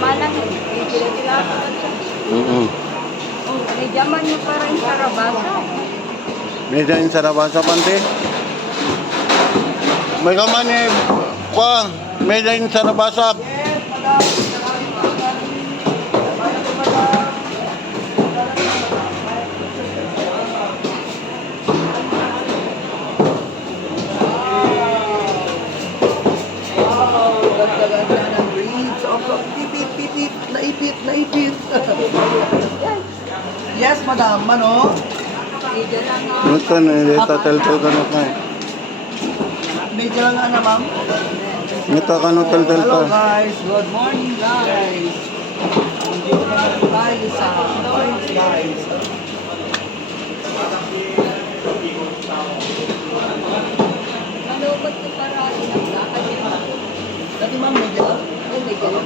malang eh. Sila-sila ako lang siya. Oh, may jaman niya parang sa rabasa. May dyan sa Rabasa Pante. May kaman eh. Kwa, may dyan sa Rabasa. Ganda-ganda ng reeds. Pipit, naipit. Yes, madam. Ano? Ito na, ito tel-tel ka na ka. Medyo lang nga na, ma'am. Ito ka na tel-tel Hello, ka. guys. Good morning, guys. Dito naman tayo sa Points, guys. Malubot ko parang naglakad niya. Dati, ma'am, medyo lang. Oh, may jalan.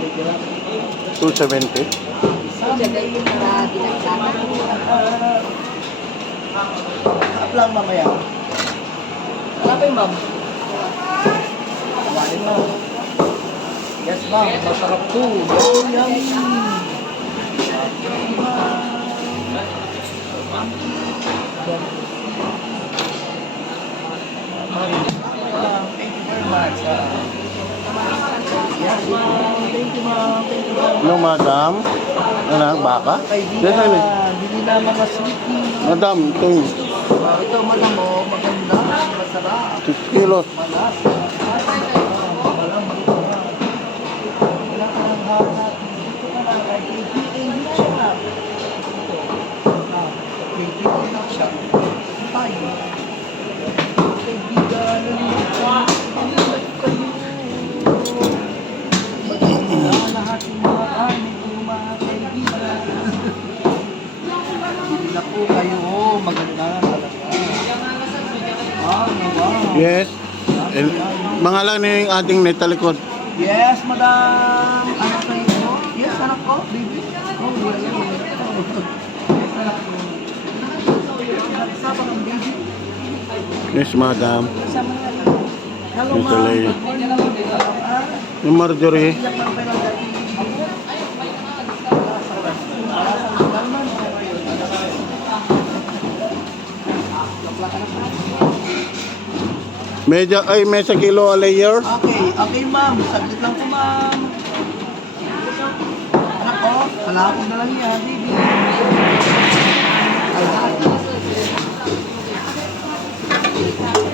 270. Siya ganyan para dinagsakan ko. Up lang mamaya. Hanapin, ma'am. Hanapin, ma'am. Yes, ma'am. Masarap to. Oh, yummy. Thank you very much. Yes, ma'am. Thank you, ma'am. Thank you, ma'am. Ano, madam? Ano, baka? Yes, ano? Bili na mga sweetie. Madam, ito yung Ito, madam, oh, maganda. Masarap. 6 kilos. Malas. Walang buka. Wala ka ng hanap. Dito ka lang kay KPA Shop. KPA Shop. Tayo. Kaibigan, nalimutan kayo. Magiging lahat ng mga kanin ko, mga kaibigan. Bili na po kayo. Oh, maganda talaga. Wow. Yes. Mga lang na yung ating netalikod. Yes, madam. Anak kayo? Yes, anak ko, baby. Oh, wala yan. Yes, anak ko. Nagsama ng baby. Yes, madam. Kasama nga lang. Hello, Ito ma'am. lang yun. Good morning. Ah, Yung Marjorie. iyak lang kayo ng dati. Medyo, ay, may sa kilo a layer. Okay, ma'am. Saglit lang po, ma'am. Anak ko, kalahati na lang yan, baby. Kalahati.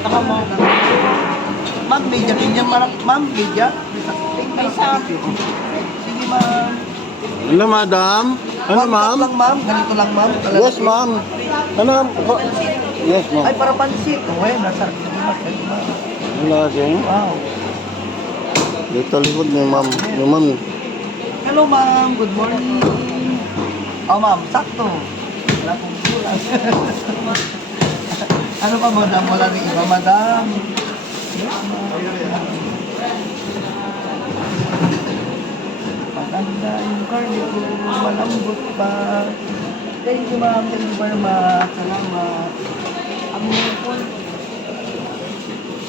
Taka mo. Ma'am, media din yan, ma'am, media. May sa... Sige, ma'am. Ano, madam? Ano, ma'am? Lang, ma'am. Ganito lang, ma'am. Yes, ma'am. Ano? Yes, ma'am. Ay, para pansit. Oh, eh, nasa... Sige, ma'am. Ganito, ma'am. Wala din. Wow. Dito likod ni ma'am. Yung ma'am. Hello, ma'am. Good morning. Oh, ma'am. Sakto. Wala pong kulang. Ano pa, madam? Wala rin iba, madam. Yes, ma'am. Maganda yung karne ko. Malambot pa. Thank you, ma'am. Thank you very much. Salamat. Ang po.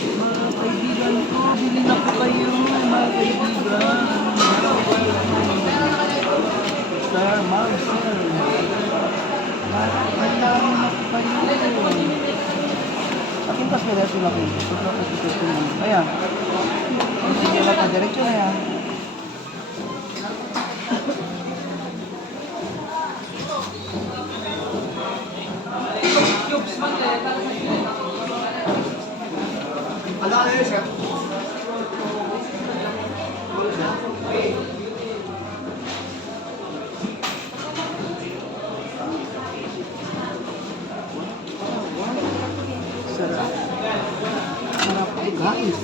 Mga kaibigan ko, bili na po kayo, mga kaibigan. Sir, ma'am, sir. Kailangan na po kayo. Akin pas ka dito lang. Ayan. Sige na pa, diretso na yan. Sarap. Sarap po, guys.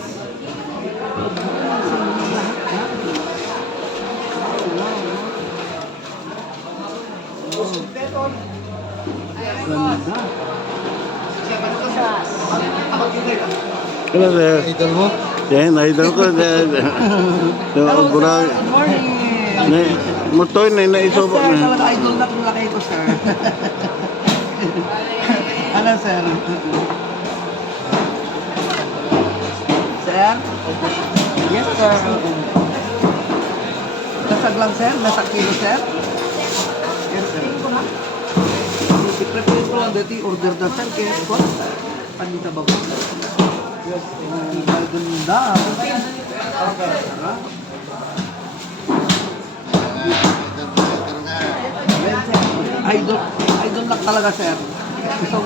Ganda. Kaya sir. Idol mo? Yan, idol ko. Hello, Burag. sir. Good morning. Mutoy na Yes, inaisop. sir. Talaga idol na kung laki ko, sir. Ano, sir? Sir? Yes, sir. basag lang, sir. Nasa kilo, sir. Airplane ko na. I-prepare ko lang dito. Order na, sir. Kaya ko. Panita ba ko? Ang ganda. Sarap. Idol lang talaga, sir. Gusto